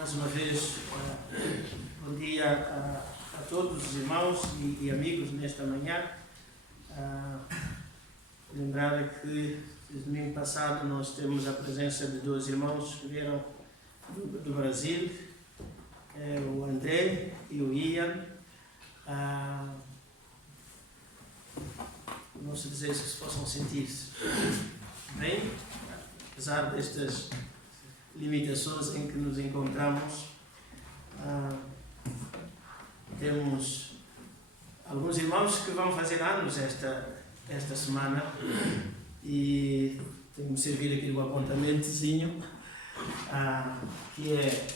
Mais uma vez, bom dia a todos os irmãos e amigos nesta manhã. Lembrar que no domingo passado nós temos a presença de dois irmãos que vieram do Brasil, o André e o Ian. Nossos desejos que se possam sentir-se bem, apesar destas limitações em que nos encontramos. Temos alguns irmãos que vão fazer anos esta semana e tenho-me servido aqui um apontamentozinho, que é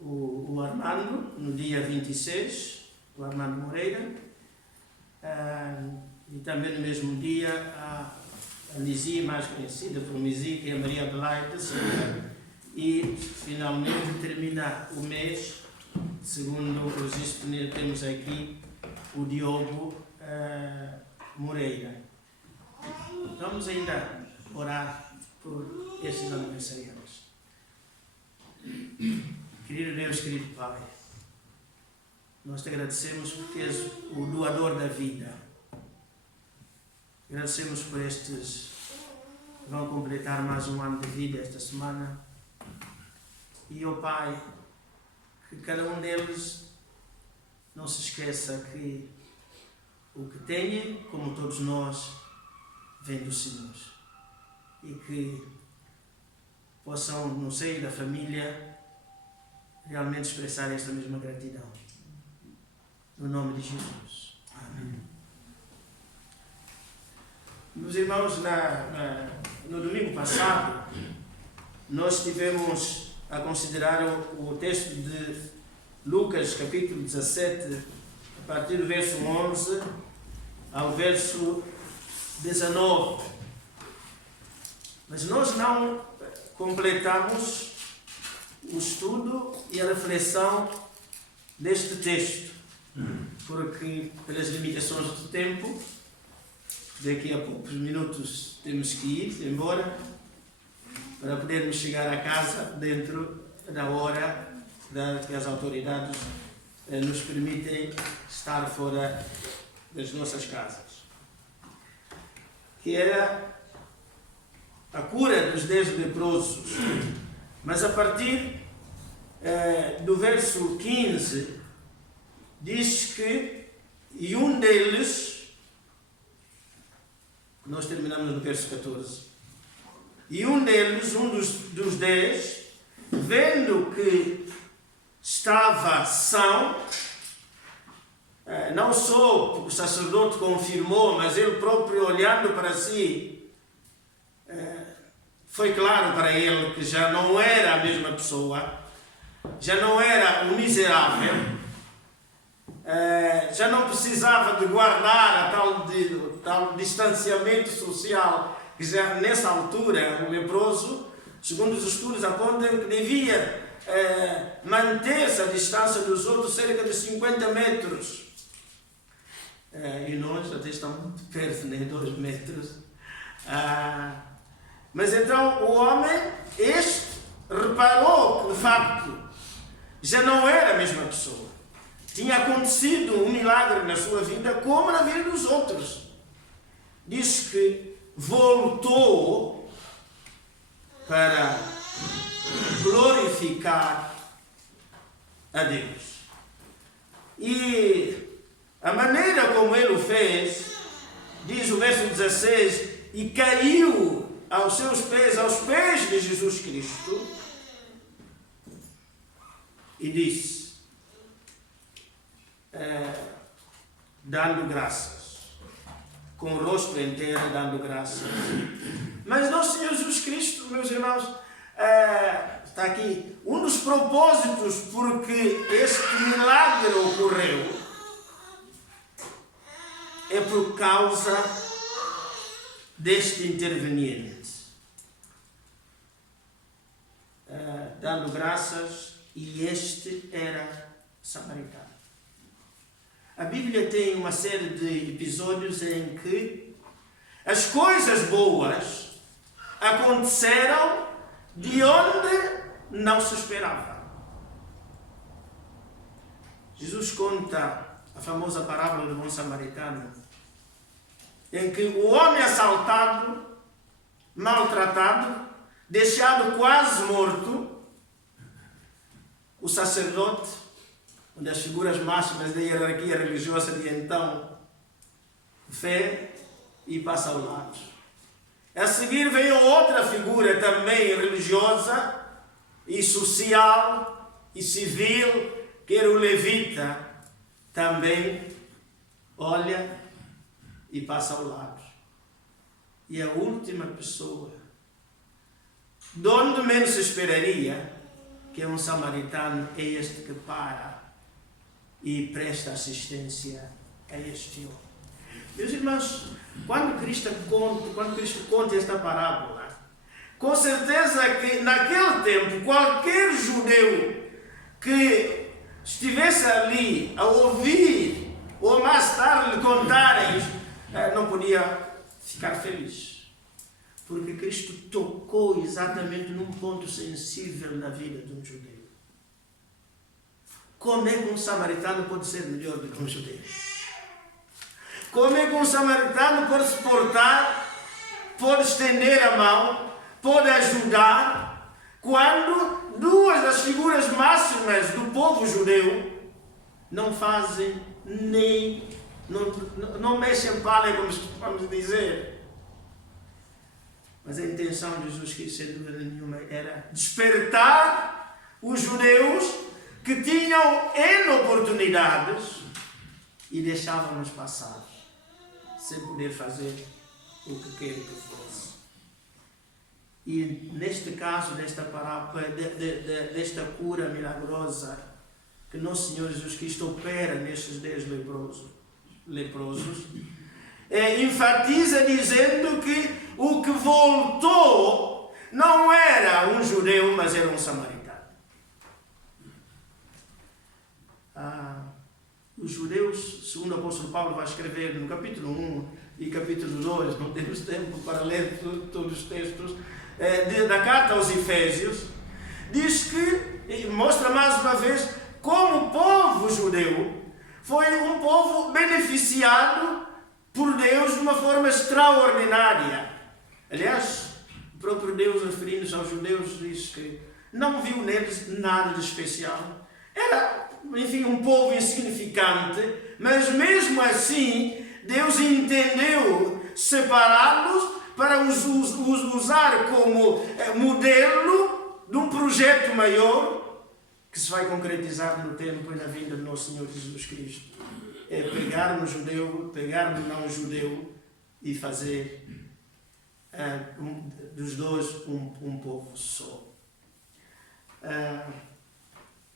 o Armando, no dia 26, o Armando Moreira, e também no mesmo dia a Nizi, mais conhecida por Nizi, que é a Maria Adelaide da Silva, e finalmente termina o mês, segundo o registro que temos aqui, o Diogo Moreira. Vamos ainda orar por estes aniversariantes. Querido Deus, querido Pai, nós te agradecemos porque és o doador da vida. Agradecemos por estes que vão completar mais um ano de vida esta semana. E, ó Pai, que cada um deles não se esqueça que o que têm, como todos nós, vem do Senhor. E que possam, no seio da família, realmente expressar esta mesma gratidão. No nome de Jesus. Amém. Meus irmãos, no domingo passado, nós tivemos a considerar o texto de Lucas, capítulo 17, a partir do verso 11 ao verso 19. Mas nós não completamos o estudo e a reflexão deste texto, porque pelas limitações do tempo, daqui a poucos minutos temos que ir embora para podermos chegar a casa dentro da hora que as autoridades nos permitem estar fora das nossas casas, que era a cura dos 10 leprosos. Mas a partir do verso 15 diz que e um deles, nós terminamos no verso 14, e um deles, um dos 10, vendo que estava são, não só o sacerdote confirmou, mas ele próprio, olhando para si, foi claro para ele que já não era a mesma pessoa, já não era o miserável, já não precisava de guardar tal distanciamento social, que já nessa altura o leproso, segundo os estudos apontam, que devia manter-se a distância dos outros cerca de 50 metros. E nós até estamos muito perto, 2 metros. Mas então o homem, reparou que de facto já não era a mesma pessoa. Tinha acontecido um milagre na sua vida, como na vida dos outros. Diz que voltou para glorificar a Deus. E a maneira como ele o fez, diz o verso 16, e caiu aos pés de Jesus Cristo, e disse, dando graças, com o rosto inteiro dando graças. Mas nosso Senhor Jesus Cristo, meus irmãos, está aqui, um dos propósitos porque este milagre ocorreu é por causa deste interveniente, dando graças, e este era samaritano. A Bíblia tem uma série de episódios em que As coisas boas aconteceram de onde não se esperava. Jesus conta a famosa parábola do bom samaritano, em que o homem assaltado, maltratado, deixado quase morto, o sacerdote, uma das figuras máximas da hierarquia religiosa de então, vê e passa ao lado. A seguir vem outra figura também religiosa e social e civil, que era o levita, também olha e passa ao lado. E a última pessoa, de onde menos se esperaria, que é um samaritano, é este que para e presta assistência a este homem. Meus irmãos, quando Cristo conta esta parábola, com certeza que naquele tempo qualquer judeu que estivesse ali a ouvir ou mais tarde lhe contarem, não podia ficar feliz. Porque Cristo tocou exatamente num ponto sensível na vida de um judeu. Como é que um samaritano pode ser melhor do que um judeu? Como é que um samaritano pode se portar, pode estender a mão, pode ajudar, quando duas das figuras máximas do povo judeu não fazem nem, não mexem palha, como vamos dizer. Mas a intenção de Jesus Cristo, sem dúvida nenhuma, era despertar os judeus que tinham N oportunidades e deixavam-nos passar, sem poder fazer o que quer que fosse. E neste caso, desta parábola, desta cura milagrosa que nosso Senhor Jesus Cristo opera nestes 10 leprosos, enfatiza dizendo que o que voltou não era um judeu, mas era um samaritano. Os judeus, segundo o apóstolo Paulo vai escrever no capítulo 1 e capítulo 2, não temos tempo para ler todos os textos, da carta aos Efésios, diz que, mostra mais uma vez, como o povo judeu foi um povo beneficiado por Deus de uma forma extraordinária. Aliás, o próprio Deus, referindo-se aos judeus, diz que não viu neles nada de especial. Era, enfim, um povo insignificante, mas mesmo assim, Deus entendeu separá-los para os usar como modelo de um projeto maior que se vai concretizar no tempo e na vinda do nosso Senhor Jesus Cristo. É pegar no judeu, pegar no não judeu e fazer dos dois um povo só.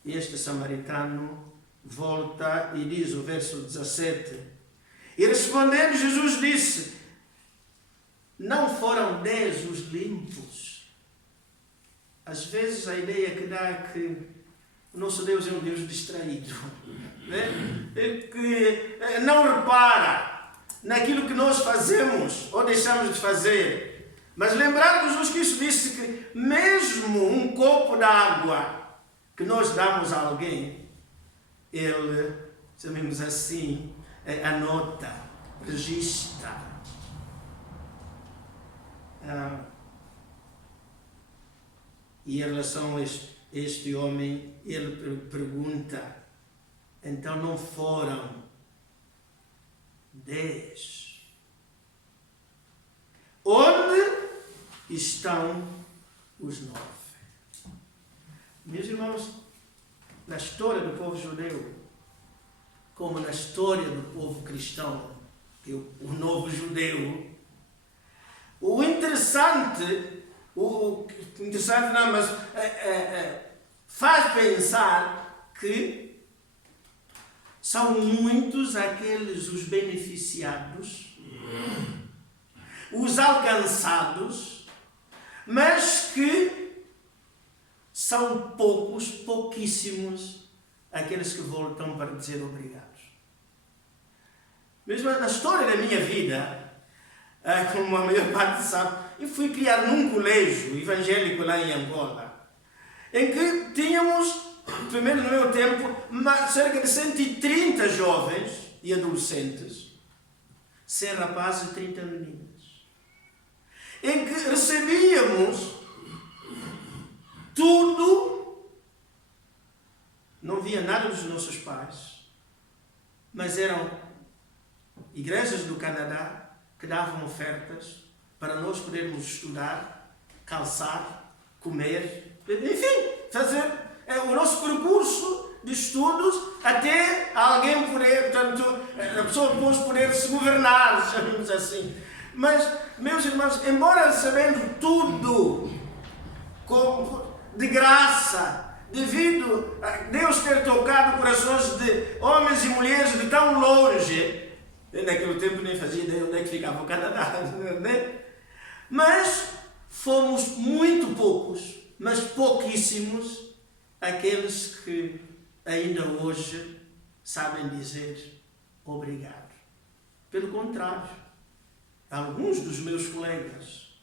Este samaritano volta e diz o verso 17: e respondendo Jesus disse: não foram 10 os limpos? Às vezes a ideia que dá é que o nosso Deus é um Deus distraído, né? Que não repara naquilo que nós fazemos ou deixamos de fazer. Mas lembrar que Jesus Cristo disse que mesmo um copo de água que nós damos a alguém, Ele, chamemos assim, anota, registra. E em relação a este homem, ele pergunta: então não foram 10? Onde estão os 9? Meus irmãos, na história do povo judeu, como na história do povo cristão, que é o novo judeu, o interessante não, mas faz pensar que são muitos aqueles os beneficiados, os alcançados, mas que são pouquíssimos aqueles que voltam para dizer obrigados. Mesmo na história da minha vida, como a maior parte sabe, eu fui criado num colégio evangélico lá em Angola, em que tínhamos, pelo menos no meu tempo, cerca de 130 jovens e adolescentes, 100 rapazes e 30 meninas, em que recebíamos tudo, não via nada dos nossos pais, mas eram igrejas do Canadá que davam ofertas para nós podermos estudar, calçar, comer, enfim, fazer o nosso percurso de estudos até alguém poder, portanto, a pessoa depois poder se governar, chamemos assim. Mas, meus irmãos, embora sabendo tudo de graça, devido a Deus ter tocado corações de homens e mulheres de tão longe, naquele tempo nem fazia ideia onde é que ficava o Canadá, né? Mas fomos muito poucos, mas pouquíssimos, aqueles que ainda hoje sabem dizer obrigado. Pelo contrário, alguns dos meus colegas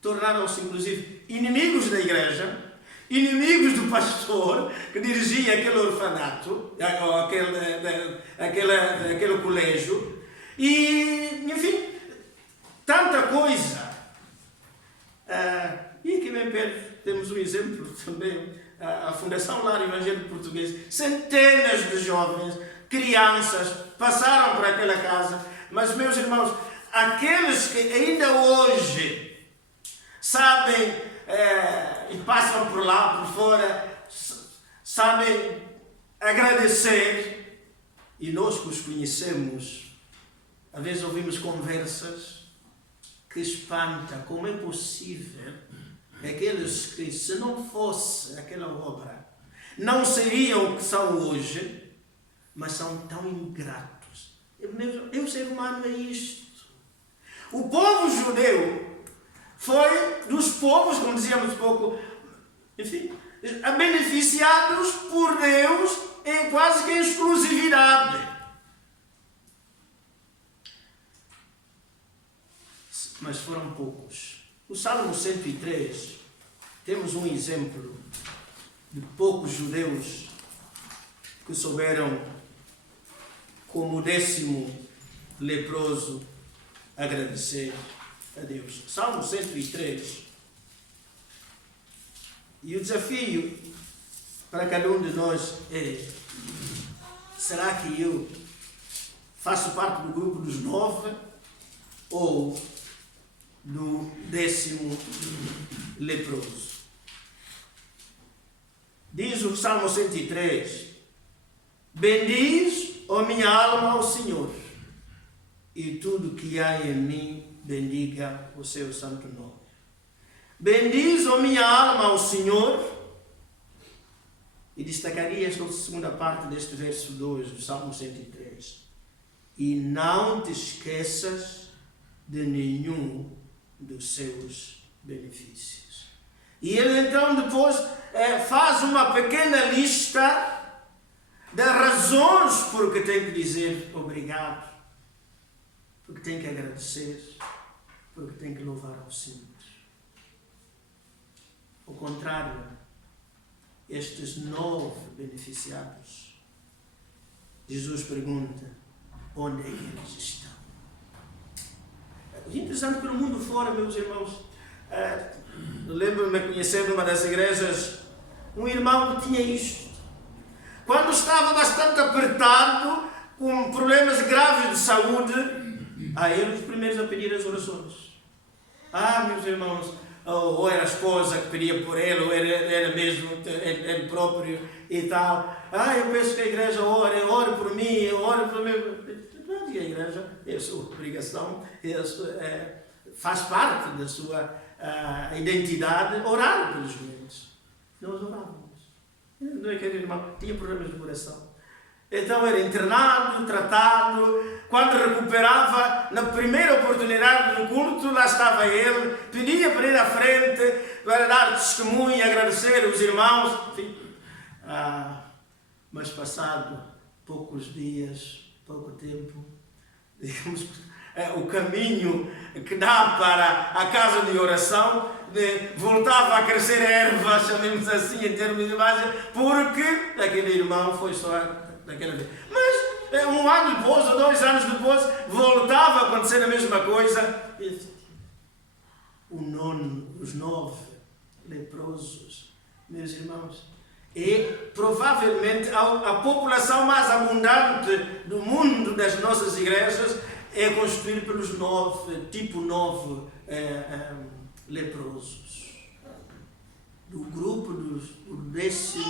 tornaram-se inclusive inimigos da igreja, inimigos do pastor que dirigia aquele orfanato, aquele colégio, e, enfim, tanta coisa. E aqui bem perto temos um exemplo também, a Fundação Lar Evangélico Português. Centenas de jovens, crianças, passaram por aquela casa, mas, meus irmãos, aqueles que ainda hoje sabem e passam por lá, por fora, sabem agradecer, e nós que os conhecemos, às vezes ouvimos conversas que espantam. Como é possível que aqueles que, se não fosse aquela obra, não seriam o que são hoje, mas são tão ingratos? O ser humano é isto. O povo judeu foi dos povos, como dizíamos há pouco, enfim, beneficiados por Deus em quase que exclusividade. Mas foram poucos. O Salmo 103, temos um exemplo de poucos judeus que souberam, como o 10º leproso, agradecer a Deus. Salmo 103. E o desafio para cada um de nós é: será que eu faço parte do grupo dos 9 ou do 10º leproso? Diz o Salmo 103: bendiz, ó minha alma, ao Senhor, e tudo que há em mim bendiga o seu santo nome. Bendiz, ó minha alma, ao Senhor. E destacaria esta segunda parte deste verso 2 do Salmo 103. E não te esqueças de nenhum dos seus benefícios. E ele então depois faz uma pequena lista das razões por que tem que dizer obrigado, porque tem que agradecer, porque tem que louvar ao Senhor. Ao contrário, estes 9 beneficiados, Jesus pergunta: onde é que eles estão? É interessante, pelo mundo fora, meus irmãos. Lembro-me de conhecer numa das igrejas um irmão que tinha isto. Quando estava bastante apertado, com problemas graves de saúde, eram os primeiros a pedir as orações. Meus irmãos, ou era a esposa que pedia por ele, ou era mesmo ele próprio e tal. Eu peço que a igreja ore por mim, ore por mim. E a igreja, é a sua obrigação, faz parte da sua identidade orar pelos doentes. Nós orávamos. Não é que aquele irmão tinha problemas de coração. Então era internado, tratado. Quando recuperava, na primeira oportunidade do culto, lá estava ele, pedia para ir à frente, para dar testemunho, agradecer os irmãos. Enfim. Mas passado poucos dias, pouco tempo, digamos, o caminho que dá para a casa de oração, voltava a crescer erva, chamemos assim em termos de imagem, porque aquele irmão foi só daquela vez. Mas um ano depois ou 2 anos depois voltava a acontecer a mesma coisa. Os 9 leprosos, meus irmãos, é provavelmente a população mais abundante do mundo das nossas igrejas é constituída pelos 9 leprosos. Do grupo do 10º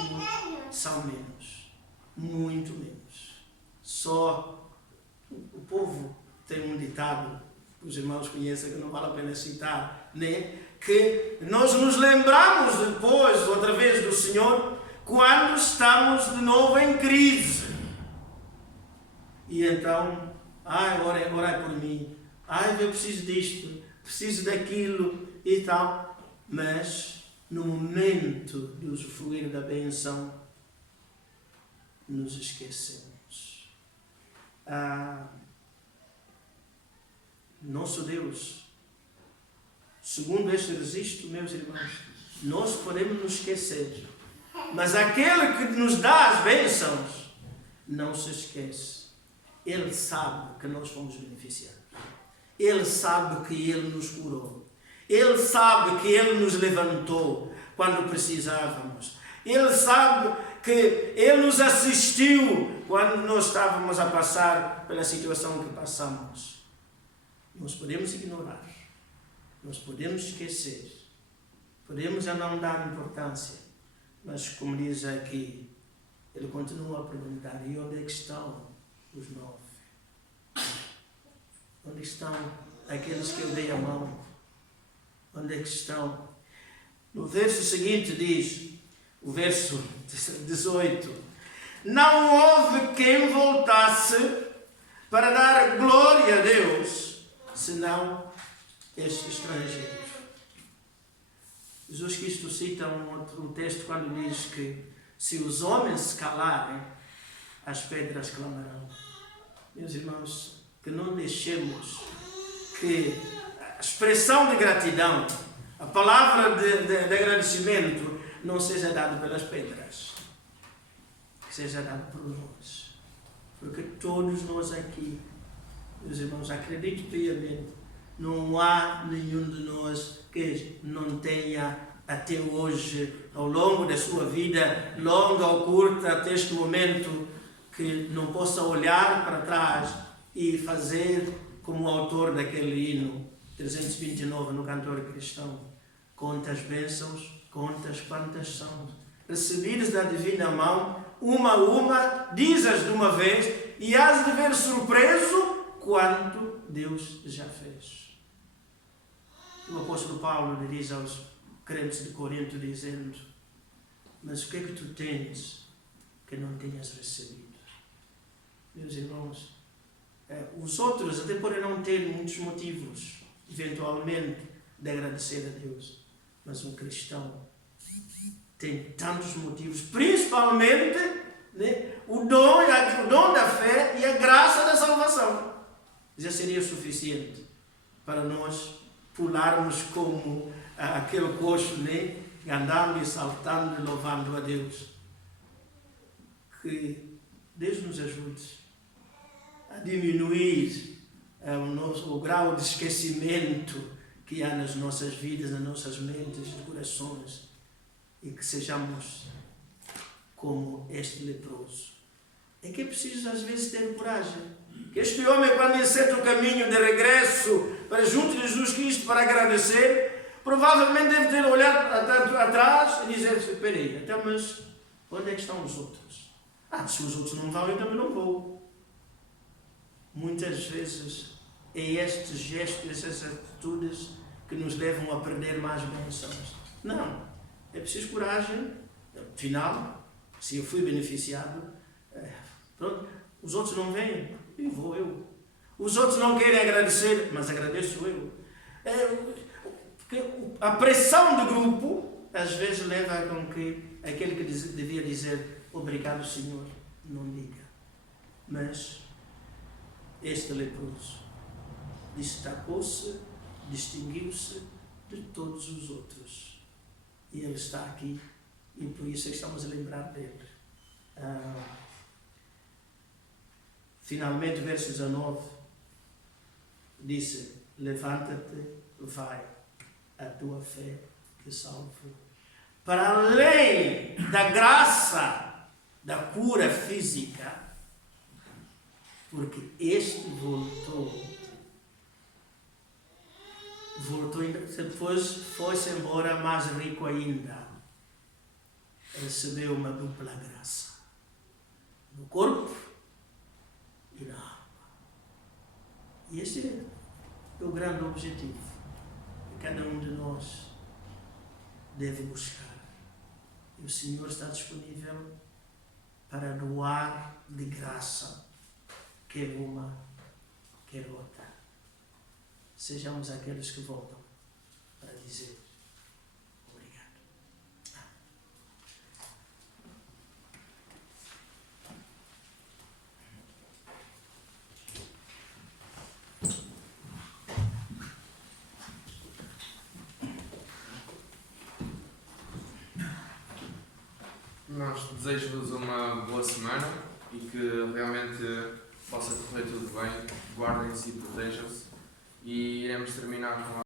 são menos, muito menos. Só o povo tem um ditado que os irmãos conhecem, que não vale a pena citar, né? Que nós nos lembramos depois, outra vez, do Senhor, quando estamos de novo em crise. E então, orai por mim, eu preciso disto, preciso daquilo e tal. Mas, no momento de usufruir da bênção, nos esquecemos. Nosso Deus, segundo este registro, meus irmãos, nós podemos nos esquecer, mas aquele que nos dá as bênçãos não se esquece. Ele sabe que nós fomos beneficiados. Ele sabe que Ele nos curou. Ele sabe que Ele nos levantou quando precisávamos. Ele sabe que Ele nos assistiu quando nós estávamos a passar pela situação que passamos. Nós podemos ignorar, nós podemos esquecer, podemos não dar importância, mas como diz aqui, ele continua a perguntar: e onde é que estão os 9? Onde estão aqueles que eu dei a mão? Onde é que estão? No verso seguinte diz, o verso 18: não houve quem voltasse para dar glória a Deus, senão estes estrangeiros. Jesus Cristo cita um texto quando diz que se os homens se calarem, as pedras clamarão. Meus irmãos, que não deixemos que a expressão de gratidão, a palavra de agradecimento não seja dada pelas pedras, que seja dada por nós. Porque todos nós aqui, meus irmãos, acredito piamente, não há nenhum de nós que não tenha até hoje, ao longo da sua vida, longa ou curta, até este momento, que não possa olhar para trás e fazer como o autor daquele hino 329 no Cantor Cristão: quantas bênçãos, quantas quantas são, recebidas da divina mão, uma a uma, diz-as de uma vez, e hás de ver surpreso quanto Deus já fez. O apóstolo Paulo lhe diz aos crentes de Corinto, dizendo: mas o que é que tu tens que não tenhas recebido? Meus irmãos, os outros até podem não ter muitos motivos, eventualmente, de agradecer a Deus, mas um cristão tem tantos motivos, principalmente, né, o dom da fé e a graça da salvação. Já seria suficiente para nós pularmos como aquele coxo, né, andando e saltando e louvando a Deus. Que Deus nos ajude a diminuir o grau de esquecimento que há nas nossas vidas, nas nossas mentes e corações, e que sejamos como este leproso. É que é preciso às vezes ter coragem. Que este homem, quando enceta o caminho de regresso para junto de Jesus Cristo para agradecer, provavelmente deve ter olhado atrás e dizer: espera aí, até mas onde é que estão os outros? Se os outros não vão, eu também não vou. Muitas vezes é estes gestos, essas atitudes que nos levam a perder mais bênçãos. Não, é preciso coragem. Afinal, se eu fui beneficiado, pronto, os outros não vêm, e vou eu. Os outros não querem agradecer, mas agradeço eu. Porque a pressão do grupo às vezes leva com que aquele que devia dizer obrigado, Senhor, não diga. Mas este leproso destacou-se, distinguiu-se de todos os outros. E ele está aqui, e por isso é que estamos a lembrar dele. Finalmente, verso 19, disse: levanta-te, vai, a tua fé te salvou. Para além da graça da cura física, porque este voltou, depois foi-se embora mais rico ainda, recebeu uma dupla graça, no corpo e na alma. E este é o grande objetivo que cada um de nós deve buscar. E o Senhor está disponível para doar de graça, quer uma, quer outra. Sejamos aqueles que voltam para dizer obrigado. Nós desejo-vos uma boa semana e que realmente possa correr tudo bem. Guardem-se e protejam-se. E iremos terminar com